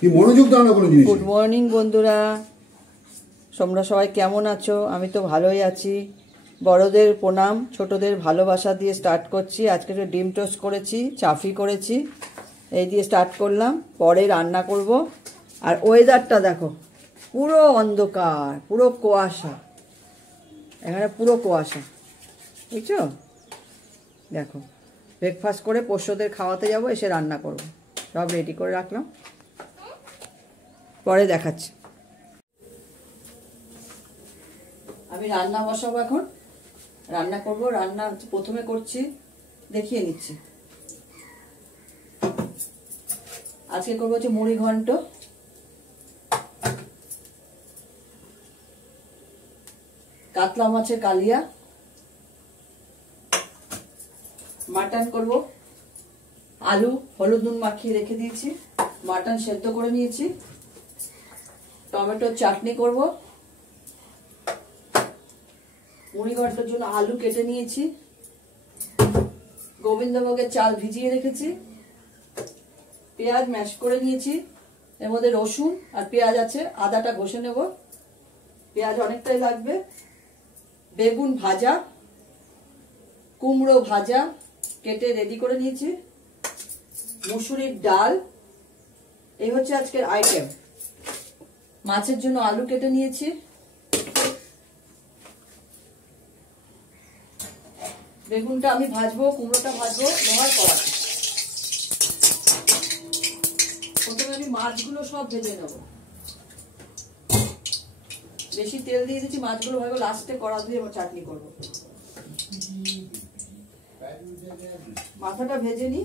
কি মনোযোগ দাও না কোনো জিনিস। গুড মর্নিং বন্ধুরা, তোমরা সবাই কেমন আছো? আমি তো ভালোই আছি। বড়দের প্রণাম, ছোটদের ভালোবাসা দিয়ে স্টার্ট করছি। আজকে একটু ডিম টোস্ট করেছি, চাফি করেছি, এই দিয়ে স্টার্ট করলাম। পরে রান্না করব। আর ওয়েদারটা দেখো, পুরো অন্ধকার, পুরো কুয়াশা, এখানে পুরো কুয়াশা, বুঝছো? দেখো, ব্রেকফাস্ট করে পোষ্যদের খাওয়াতে যাব, এসে রান্না করব। সব রেডি করে রাখলাম, পরে দেখাচ্ছি। আমি রান্না বসাবো এখন, রান্না করব। রান্না প্রথমে করছি, দেখিয়ে নিচ্ছি। আজকে করবো হচ্ছে মুড়ি ঘন্ট, কাতলা মাছের কালিয়া, মাটন করব। আলু হলুদ নুন মাখিয়ে রেখে দিয়েছি, মাটন সেদ্ধ করে নিয়েছি। টমেটোর চাটনি করব। মুড়ি ঘন্টের জন্য আলু কেটে নিয়েছি, গোবিন্দভোগের চাল ভিজিয়ে রেখেছি, পেঁয়াজ ম্যাশ করে নিয়েছি, এর মধ্যে রসুন আর পেঁয়াজ আছে, আদাটা ঘষে নেব, পেঁয়াজ অনেকটাই লাগবে। বেগুন ভাজা, কুমড়ো ভাজা কেটে রেডি করে নিয়েছি, মুসুরির ডাল, এই হচ্ছে আজকের আইটেম। মাছের জন্য আলু কেটে নিয়েছি, বেগুনটা আমি ভাজবো, কুমড়োটা ভাজবো লোহার কড়াতে। প্রথমে আমি মাছগুলো সব ভেজে নেব, বেশি তেল দিয়ে দিচ্ছি, মাছগুলো ভাজবো, লাস্টে কড়া দিয়ে চাটনি করবো। মাথাটা ভেজে নি।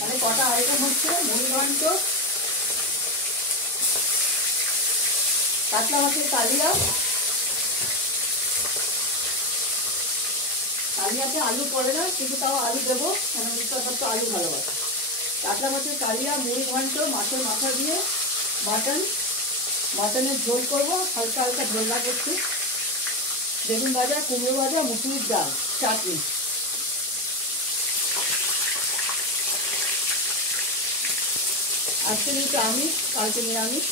মানে কটা আইটেম হচ্ছে: মুড়ি ঘন্ট, কাতলা মাছের কালিয়া, কালিয়াতে আলু পড়ে না কিন্তু তাও আলু দেবো, কেন তো আলু ভালোবাসে। কাতলা মাছের কালিয়া, মুড়ি ঘন্ট, মাছের মাথা দিয়ে মাটন, মাটনের ঝোল করবো, হালকা হালকা ঝোল লাগছে, বেগুন ভাজা, কুমড়ো ভাজা, মুসুরির ডাল, চাটনি। আজকে কিন্তু আমিষ, কালকে নিরামিষ।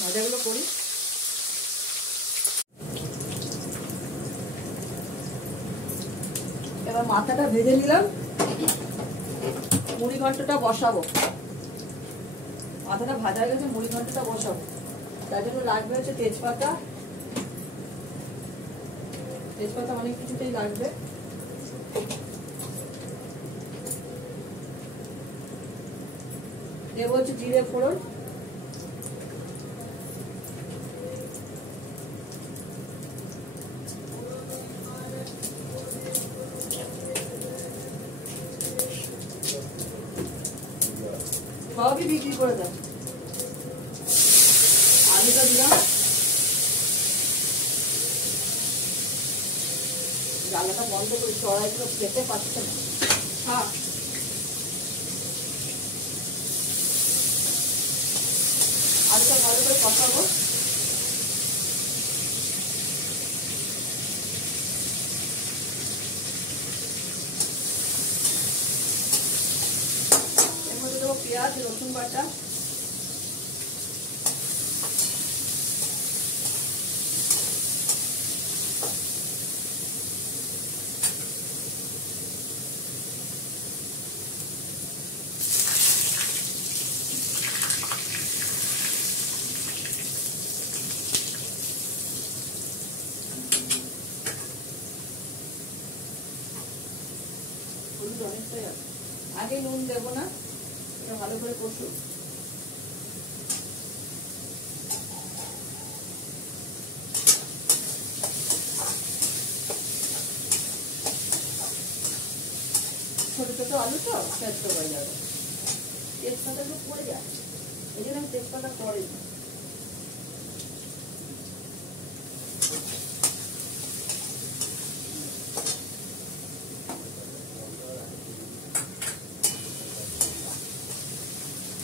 মজাগুলো করি। এবার মাথাটা ভেজে নিলাম, মুড়ি ঘন্টটা বসাবো। মাথাটা ভাজা হয়ে গেছে, মুড়ি ঘন্টটা বসাবো। তার জন্য লাগবে হচ্ছে তেজপাতা, তেজপাতা অনেক কিছুতেই লাগবে। দেবো হচ্ছে জিরে ফোড়ন, সবই বিক্রি করে দেয়। আলুটা দিলাম, জ্বালাটা বন্ধ করে, চড়াইগুলো খেতে পাচ্ছে না। হ্যাঁ, আলুটা ভালো করে কষাবো। এর মধ্যে দেবো পেঁয়াজ, রসুন বাটা, হলুদ অনেকটাই আছে, আগে নুন দেবো না, এটা ভালো করে কষু। ছোট ছোট আলু তো সেদ্ধ হয়ে যাবে। তেজপাতাগুলো পড়ে যায়, এই জন্য আমি তেজপাতা পরে দিই।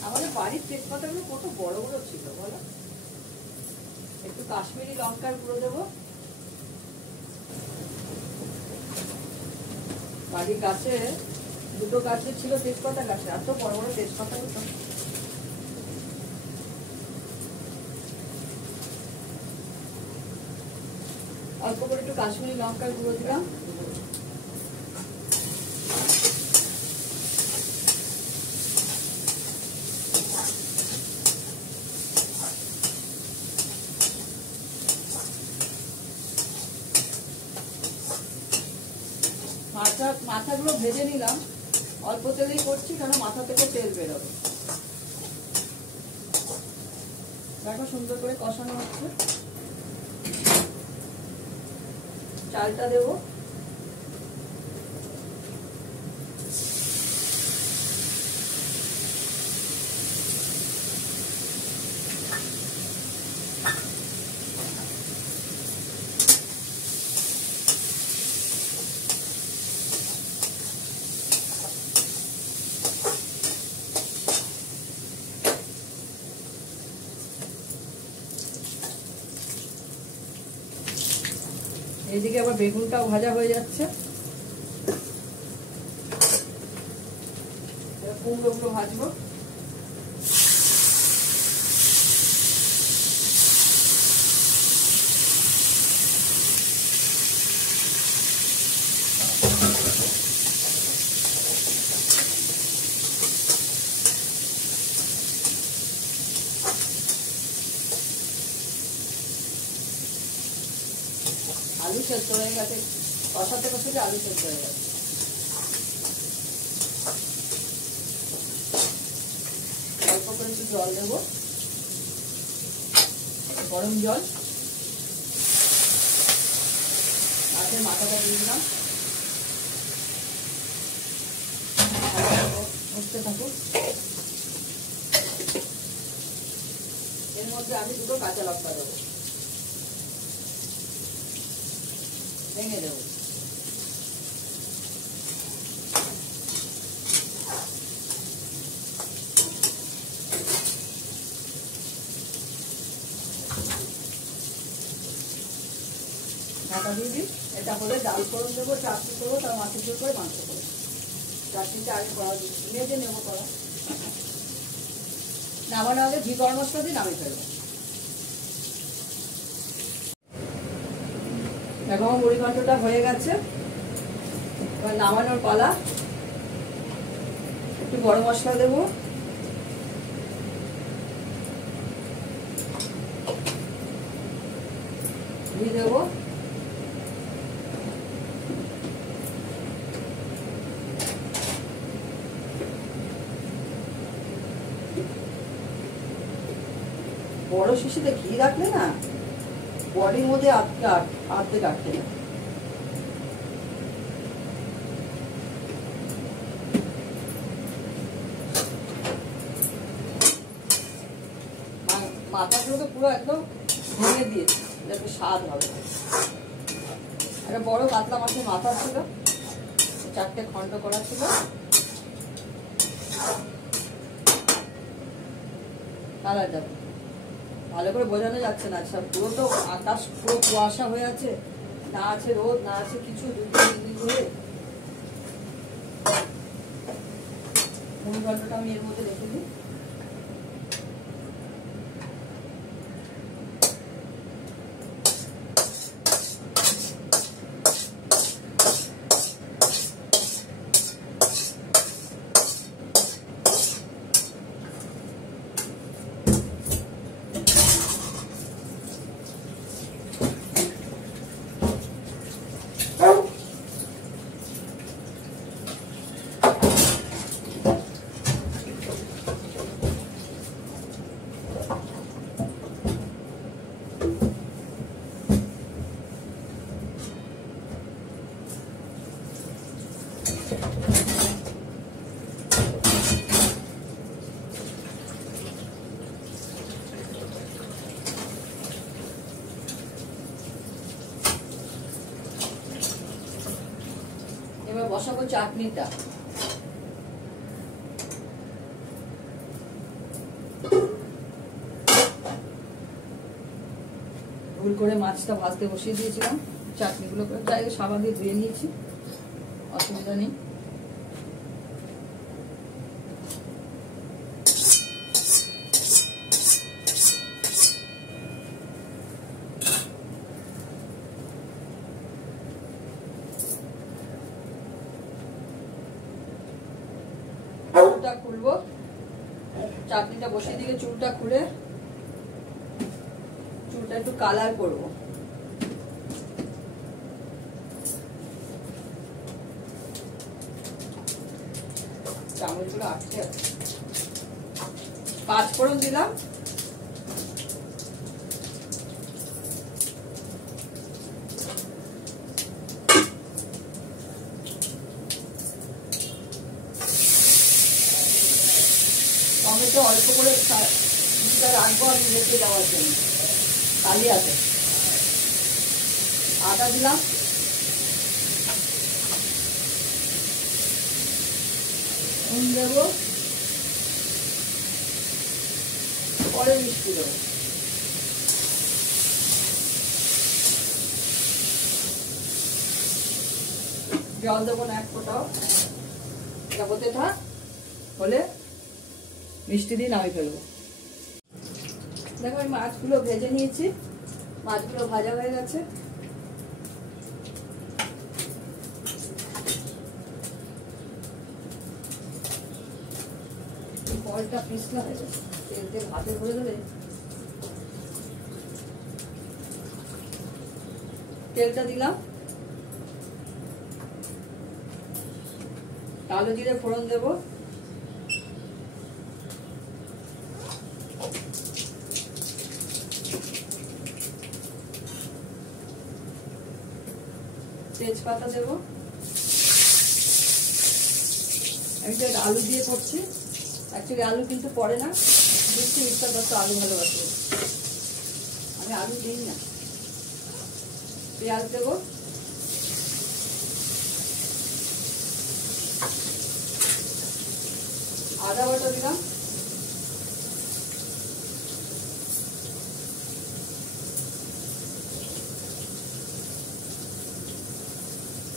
আমাদের বাড়ির তেজপাতাগুলো কত বড় বড় ছিল বলো। একটু কাশ্মীরি লঙ্কার গুঁড়ো দেবো, বাড়ির কাছে দুটো গাছে ছিল তেজপাতা গাছে, এত বড় বড় তেজপাতা হতো। অল্প করে একটু কাশ্মীরি লঙ্কার গুঁড়ো দিলাম। মাথাগুলো ভেজে নিলাম, অল্প তেলেই করছি কারণ মাথা থেকে তেল বেরোবে। দেখো সুন্দর করে কষানো হচ্ছে। চালটা দেবো, এইদিকে আবার বেগুনটাও ভাজা হয়ে যাচ্ছে। কুমড়োগুলো ভাজবো। আলু সেদ্ধ হয়ে গেছে, কষাতে কষাতে আলু সেদ্ধ হয়ে গেছে। অল্প করে একটু জল দেবো, গরম জল। মাছের মাথাটা দিয়ে দিলাম, উঠতে থাকুক। এর মধ্যে আমি দুটো কাঁচা লঙ্কা দেবো, ভেঙে দেবো। ঢাকা দিয়ে দিই। এটা হলে ডাল ফোড়ন দেবো, চাটনি করবো, তার মাছের ঝোল করে মাংস করবো। চাটনিটা আগে করা মেজে নেবো করা। নামানো আগে ঘি গরম মশলা দিয়ে নামিয়ে ফেলবো। দেখো মুড়ি ঘন্টটা হয়ে গেছে, এবার নামানোর পালা। একটু গরম মশলা দেবো, ঘি দেবো, বড় শিশিতে ঘি রাখলে না বডির মধ্যে আটকে কাটতে না। মাথাগুলো তো পুরো একদম ভেঙে দিয়েছি যাতে স্বাদ হবে। একটা বড় কাতলা মাছের মাথা ছিল, 4টে খন্ড করা ছিল। কালার যাবে ভালো করে বোঝানো যাচ্ছে না, সব পুরো তো আকাশ পুরো কুয়াশা হয়ে আছে, না আছে রোদ না আছে কিছু, মুড়ি ঘন্টটা আমি এর মধ্যে রেখে দিই। এবার বসাবো চাটনিটা। ভুল করে মাছটা ভাজতে বসিয়ে দিয়েছিলাম, চাটনিগুলো করে চাইলে সাবান দিয়ে ধুয়ে নিয়েছি। অসুবিধা নেই। চুলটা খুলবো, চাটনিটা বসিয়ে দিকে চুলটা খুলে চুলটা একটু কালার করবো। চামচগুলো আটকে আছে। 5 ফোড়ন দিলাম, টমেটো অল্প করে কিছুটা রাখবো আমি রেখে দেওয়ার জন্য কালি আছে। আদা দিলাম, নুন দেবো, পরে মিষ্টি দেবো। জল দেবো না এক ফোঁটাও, এটা হতে থাক, হলে মিষ্টি দিয়ে নামিয়ে ফেলবো। দেখো আমি মাছগুলো ভেজে নিয়েছি, মাছগুলো ভাজা হয়ে গেছে। ফলটা পিছলা হয়ে গেছে, তেল তেল হাতে ভরে দেবে। তেলটা দিলাম, কালো জিরে ফোড়ন দেবো, তেজপাতা দেবো। আমি তো আলু দিয়ে করছি, অ্যাকচুয়ালি আলু কিন্তু পড়ে না, বুঝছি ইচ্ছা করতো আলু ভালোবাসি, আমি আলু দিই না। পেঁয়াজ দেবো, আদা বাটা দিলাম,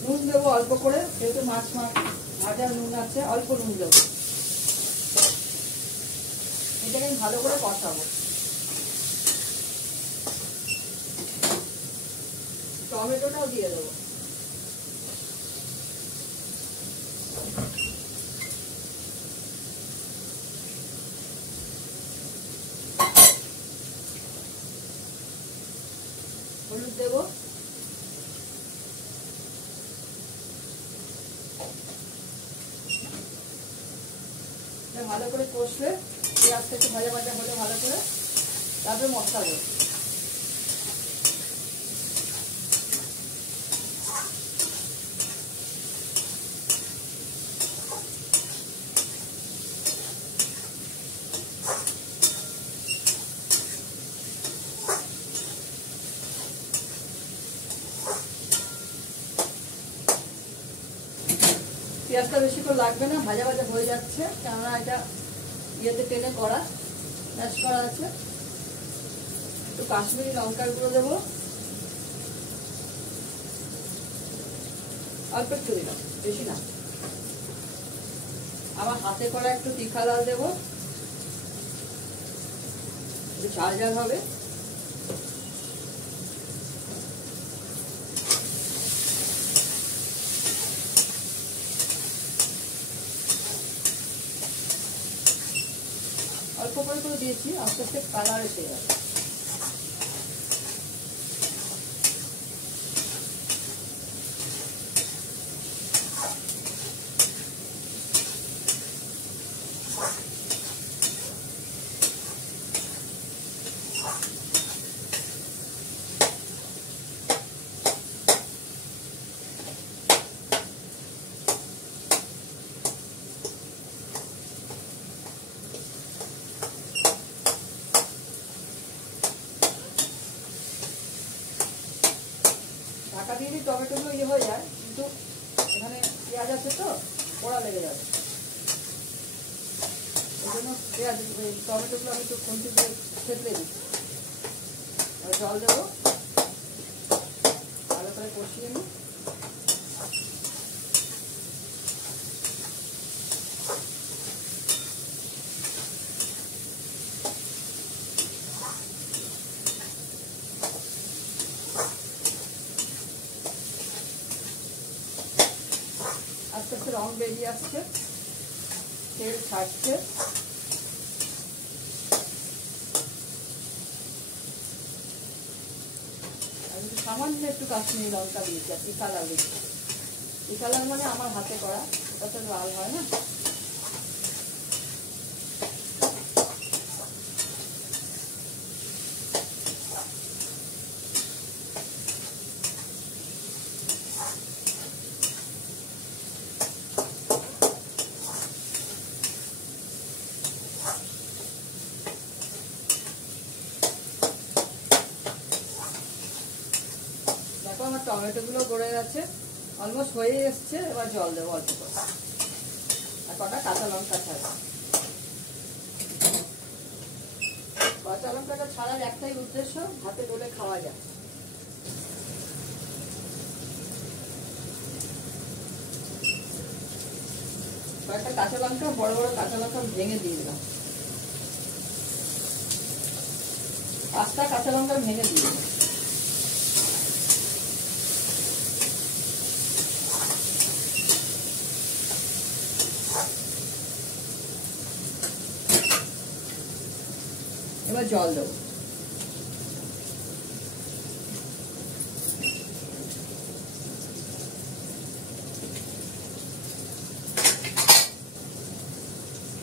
নুন দেবো অল্প করে, যেহেতু মাছ ভাজা নুন আছে, অল্প নুন দেবো। এটাকে আমি ভালো করে কষাবো। টমেটোটাও দিয়ে দেবো। হলুদ দেবো, ভালো করে কষলে পেঁয়াজটা একটু ভাজা ভাজা হলে ভালো করে, তারপরে মশলা দেবো। পেঁয়াজটা বেশিক্ষণ লাগবে না, ভাজা ভাজা হয়ে যাচ্ছে, কেননা এটা ইয়েতে টেনে করা, ম্যাশ করা আছে। একটু কাশ্মীরি লঙ্কার গুঁড়ো দেবো, অল্প একটু দিলাম, বেশি না। আমার হাতে করা একটু তীখা লাল দেবো, একটু ঝাল ঝাল হবে। অল্প করে দিয়েছি, আস্তে আস্তে কালার এসে যাবে। ঢাকা দিয়ে দিই, টমেটোগুলো ইয়ে হয়ে যায়, কিন্তু এখানে পেঁয়াজ আছে তো পোড়া লেগে যাবে, ওই জন্য পেঁয়াজ টমেটোগুলো আমি একটু খুন্তি দিয়ে থেতলে দিই। জল দেবো, ভালো করে কষিয়ে নিই। রং বেরিয়ে আসছে, তেল ছাড়ছে। আমি সামান্য একটু কাশ্মীরি লঙ্কা দিয়েছি, আর এই কালার দিয়েছি। এই কালার মানে আমার হাতে করা, ওটা তো লাল হয় না। দেখো আমার টমেটোগুলো গড়ে গেছে, অলমোস্ট হয়ে এসছে। এবার জল দেবো অল্প করে, আর কটা কাঁচা লঙ্কা ছাড়া। কাঁচা লঙ্কাটা ছাড়ার একটাই উদ্দেশ্য, হাতে ডলে খাওয়া যায়। কয়েকটা কাঁচা লঙ্কা, বড় বড় কাঁচা লঙ্কা ভেঙে দিয়ে দিলাম। 5টা কাঁচা লঙ্কা ভেঙে দিয়ে দিলাম। এবার জল দেবো।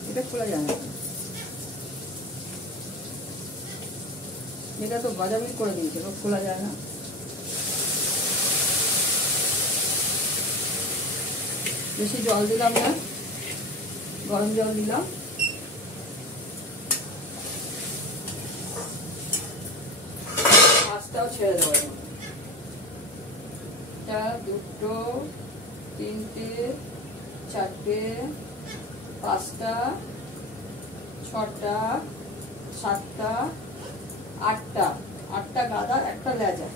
এটা খোলা যায় না, এটা তো বাজাবি করে দিয়েছে, খোলা যায় না। বেশি জল দিলাম না, গরম জল দিলাম। মাছটাও ছেড়ে দেবো। 1, 2, 3, 4, 5, 6, 7, 8টা গাদা, একটা লেজা।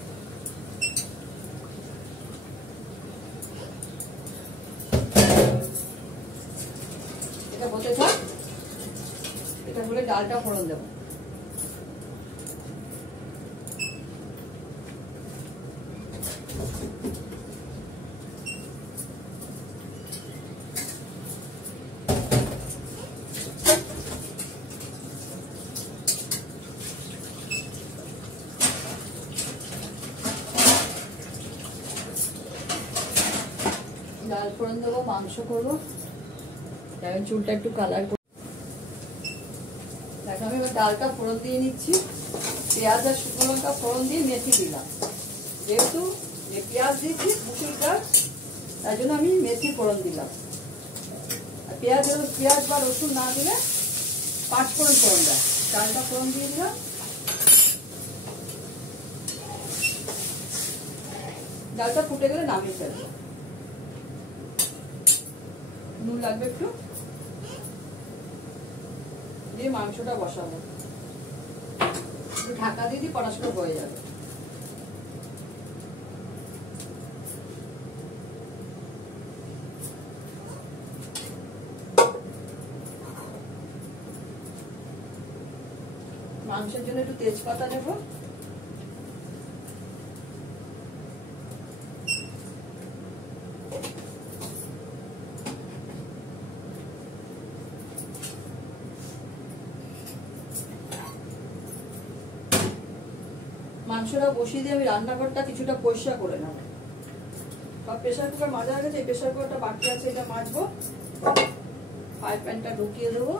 এটা হতে থাক, এটা হলে ডালটা ফোড়ন দেবো। ডাল ফোড়ন দেবো, মাংস করবো। এখন চুলটা একটু কালার করবো। দেখো আমি এবার ডালটা ফোড়ন দিয়ে নিচ্ছি। পেঁয়াজ আর শুকনো লঙ্কা ফোড়ন দিয়ে মেথি দিলাম। যেহেতু পেঁয়াজ দিচ্ছি মুসুর ডাল, তাই জন্য আমি মেথি ফোড়ন দিলাম। আর পেঁয়াজ বা রসুন না দিলে 5 ফোড়ন ফোড়ন দেয়। ডালটা ফোড়ন দিয়ে দিলাম। ডালটা ফুটে গেলে নামিয়ে ফেলবো। নুন লাগবে একটু, দিয়ে মাংসটা বসাবো। ঢাকা দিয়ে দিই, পড়াশোনা হয়ে যাবে। মাংসের জন্য একটু তেজপাতা নেব। মাংসটা বসিয়ে দিয়ে আমি রান্নাঘরটা কিছুটা পরিষ্কার করে নেব। সব প্রেশার কুকার মাজা হয়ে গেছে, এই প্রেশার কুকারটা বাকি আছে, এটা মাজবো। ফ্রাই প্যানটা ঢুকিয়ে দেবো।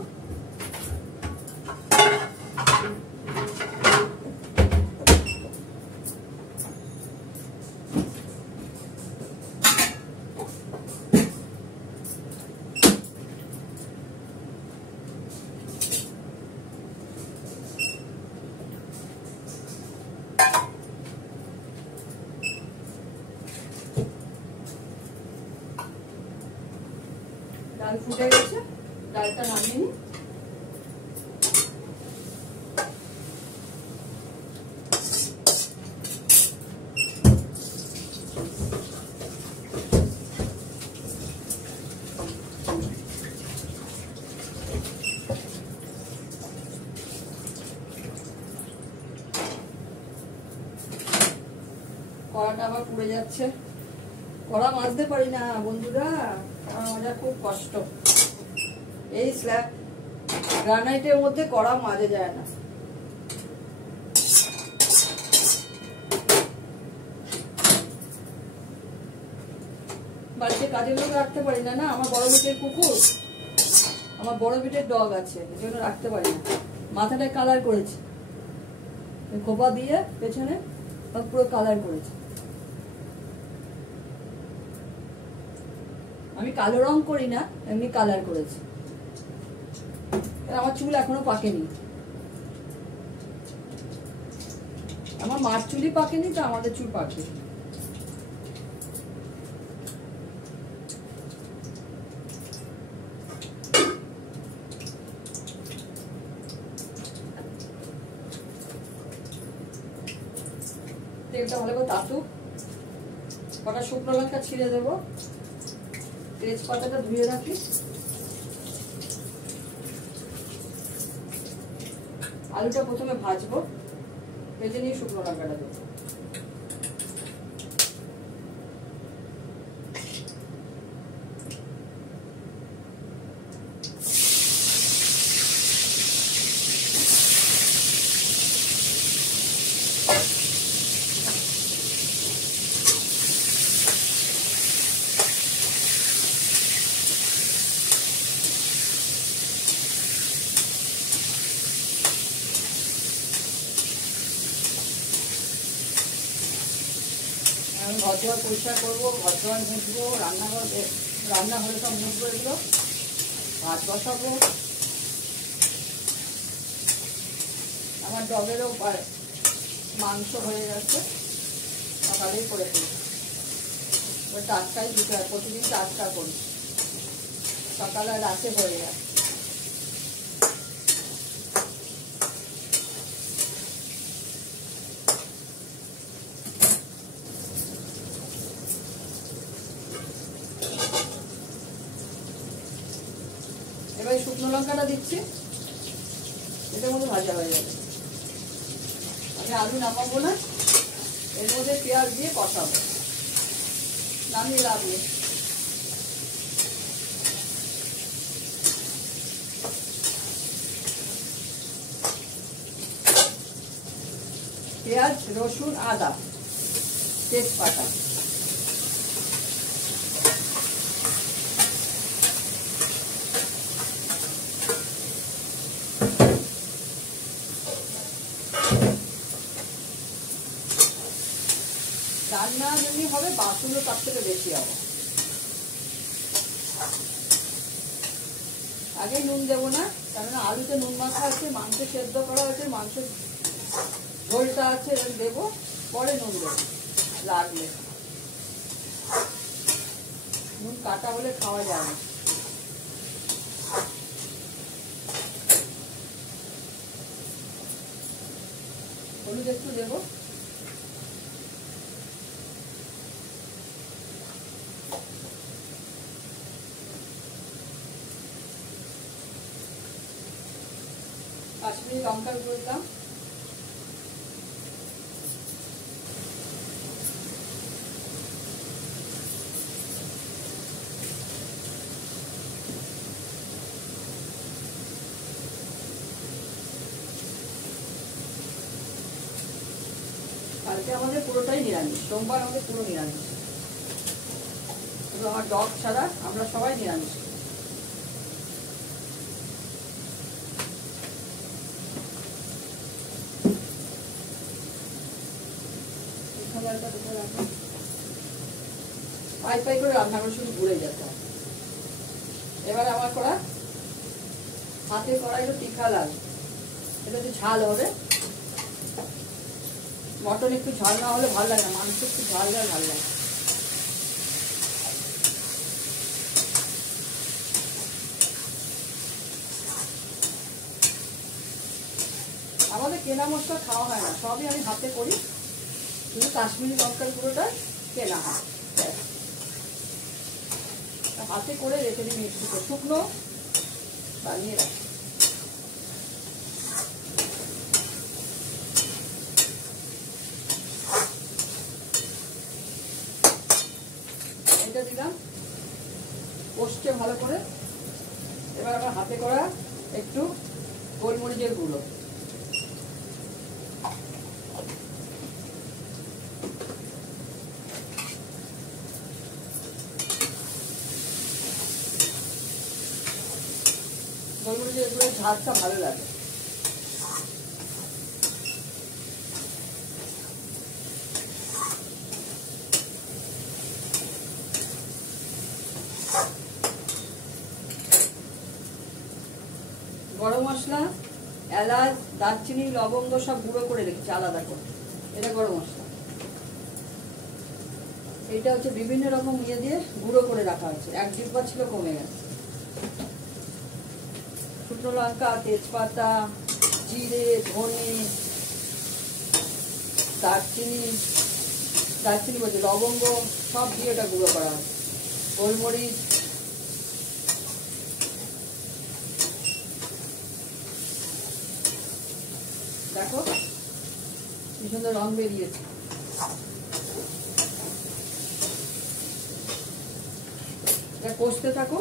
ডাল ফুটে গেছে, ডালটা নামিয়ে নিই। কড়াটা আবার পুড়ে যাচ্ছে। কড়া মাজতে পারি না বন্ধুরা, মজা খুব কষ্ট। এই স্ল্যাব গ্রানাইটের মধ্যে কড়া মাজা যায় না। বাড়িতে কাজের লোক রাখতে পারি না, না আমার বড় বিটের কুকুর, আমার বড় বিটের ডগ আছে, এই জন্য রাখতে পারি না। মাথাটায় কালার করেছি, খোপা দিয়ে পেছনে পুরো কালার করেছি। আমি কালো রং করি না, এমনি কালার করেছি। আমার চুল এখনো পাকেনি, আমার মার চুলই পাকেনি, তো আমাদের চুল পাকে। তেলটা ভালো করে তাতুক, কটা শুকনো লঙ্কা ছিঁড়ে দেবো, তেজপাতাটা ধুয়ে রাখি। আলুটা প্রথমে ভাজবো, ভেজে নিয়ে শুকনো লঙ্কাটা দেবো। আমি ঘর পরিষ্কার করবো, ঘর মুছবো, রান্নাঘরে সব মুছবো, এগুলো ভাত বসাবো। আমার ডগেরও মাংস হয়ে যাচ্ছে, সকালেই করে দিই। টাটকাই দিতে হয়, প্রতিদিন টাটকা করি, সকালে রাতে হয়ে যায়। এবার শুকনো লঙ্কাটা দিচ্ছি, এটার মধ্যে ভাজা হয়ে যাবে। আমি আলু নামাবো না, এর মধ্যে পেঁয়াজ দিয়ে কষাবো, নামিয়ে লাভ নেই। পেঁয়াজ, রসুন, আদা, তেজপাতা, রান্না যেমনি হবে বাসনও তার থেকে বেশি হবে। আগে নুন দেবো না, কেননা আলুতে নুন মাখা আছে, মাংস সেদ্ধ করা আছে, মাংসের ঝোলটা আছে, দেবো, পরে নুন দেবো লাগলে। নুন কাটা হলে খাওয়া যায় না। হলুদ একটু দেবো, কাশ্মীরি লঙ্কার গুঁড়ো দিলাম, কালকে আমাদের পুরোটাই নিরামিষ, সোমবার আমাদের পুরো নিরামিষ, আমার ডগ ছাড়া আমরা সবাই নিরামিষ। পাই পাই করে রান্না করে শুধু ঘুরে যেতে হয়। এবার আমার করা হাতে করা একটু তীখা লাল, এটা একটু ঝাল হবে। মটন একটু ঝাল না হলে ভালো লাগে না, মাংস একটু ঝাল দেয় ভালো লাগে। আমাদের কেনা মশলা খাওয়া হয় না, সবই আমি হাতে করি, শুধু কাশ্মীরি লঙ্কার গুঁড়োটা কেনা হয়। হাতে করে রেখে দিই মিক্সিতে, শুকনো বানিয়ে রাখি। এটা দিলাম কষছে ভালো করে। এবার আমার হাতে করা একটু গোলমরিচের গুঁড়ো, গোলমরিচের গুঁড়ো ঝালটা ভালো লাগে। গরম মশলা, এলাচ, দারচিনি, লবঙ্গ সব গুঁড়ো করে রেখেছি আলাদা করে। এটা গরম মশলা। এটা হচ্ছে বিভিন্ন রকম ইয়ে দিয়ে গুঁড়ো করে রাখা হয়েছে, 1 ডিব্বা ছিল, কমে গেছে। শুকনো লঙ্কা, তেজপাতা, জিরে, ধনে, দারচিনি বলছে লবঙ্গ সব দিয়ে এটা গুঁড়ো করা হয়েছে। গোলমরিচ, দেখো কি সুন্দর রং বেরিয়েছে। এটা কষতে থাকো।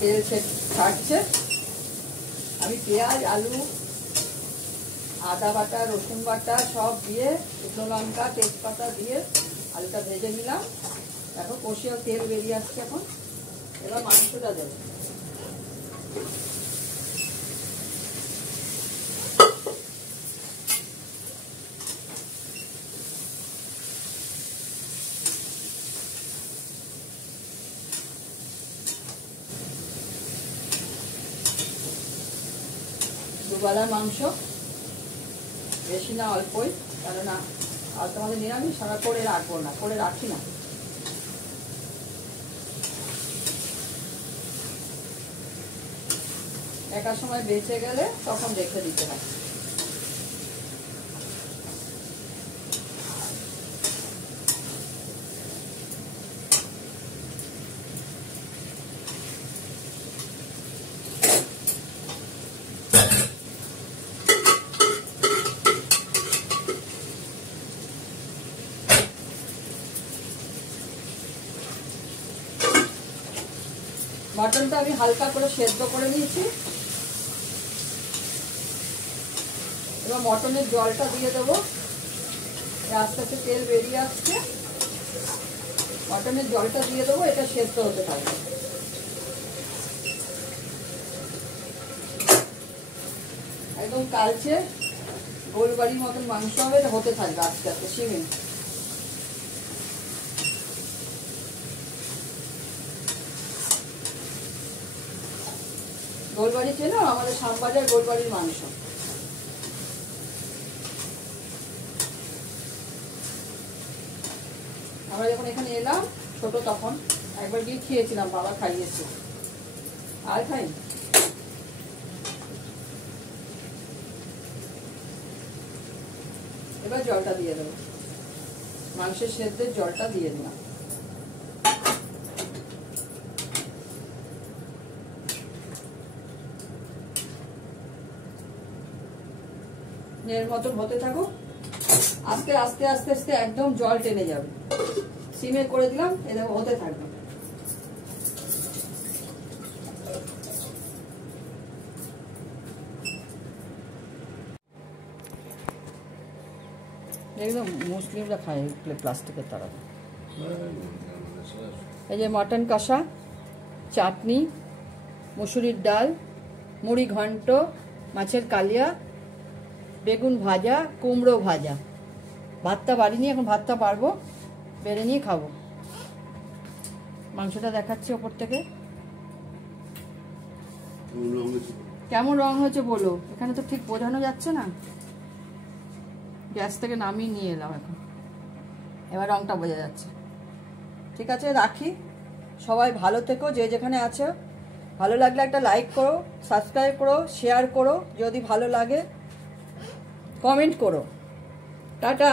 তেল ছাড়ছে। আমি পেঁয়াজ, আলু, আদা বাটা, রসুন বাটা সব দিয়ে, শুকনো লঙ্কা, তেজপাতা দিয়ে আলুটা ভেজে নিলাম। দেখো কষিয়ে তেল বেরিয়ে আসছে এখন। এবার মাংসটা দেবো। দুবেলার মাংস, বেশি না অল্পই, কেননা আর তোমাদের নিরামিষ আমরা করে রাখবো না, করে রাখি না। একার সময় বেঁচে গেলে তখন রেখে দিতে হয়। মটনটা আমি হালকা করে সেদ্ধ করে নিয়েছি। এবার মটনের জলটা দিয়ে দেবো। আস্তে আস্তে তেল বেরিয়ে আসছে। মটনের জলটা দিয়ে দেবো, এটা সেদ্ধ হতে থাকবে। একদম কালচে গোলবাড়ির মতন মাংস হবে, এটা হতে থাকবে আস্তে আস্তে সিমে। গোলবাড়ি চেনো? আমাদের শ্যামবাজার গোলবাড়ির মাংস। আমরা যখন এখানে এলাম ছোট, তখন একবার গিয়ে খেয়েছিলাম, বাবা খাইয়েছে, আর খাই। এবার জলটা দিয়ে দেবো, মাংসের সেদ্ধের জলটা দিয়ে দিলাম। এর মতন হতে থাকো। আস্তে আস্তে আস্তে আস্তে একদম জল টেনে যাবে। সিমে করে দিলাম, এটা হতে থাকবে। একদম মুসলিমরা খায় প্লাস্টিকের তারা। এই যে মটন কষা, চাটনি, মুসুরির ডাল, মুড়ি ঘন্ট, মাছের কালিয়া, বেগুন ভাজা, কুমড়ো ভাজা। ভাতটা বাড়িনি, এখন ভাতটা পারবো, বেড়ে নিয়ে খাবো। মাংসটা দেখাচ্ছি ওপর থেকে, কেমন রং হয়েছে বলো। এখানে তো ঠিক বোঝানো যাচ্ছে না, গ্যাস থেকে নামিয়ে নিয়ে এলাম এখন। এবার রংটা বোঝা যাচ্ছে। ঠিক আছে, রাখি। সবাই ভালো থেকো, যে যেখানে আছো। ভালো লাগলে একটা লাইক করো, সাবস্ক্রাইব করো, শেয়ার করো, যদি ভালো লাগে কমেন্ট করো। টাটা।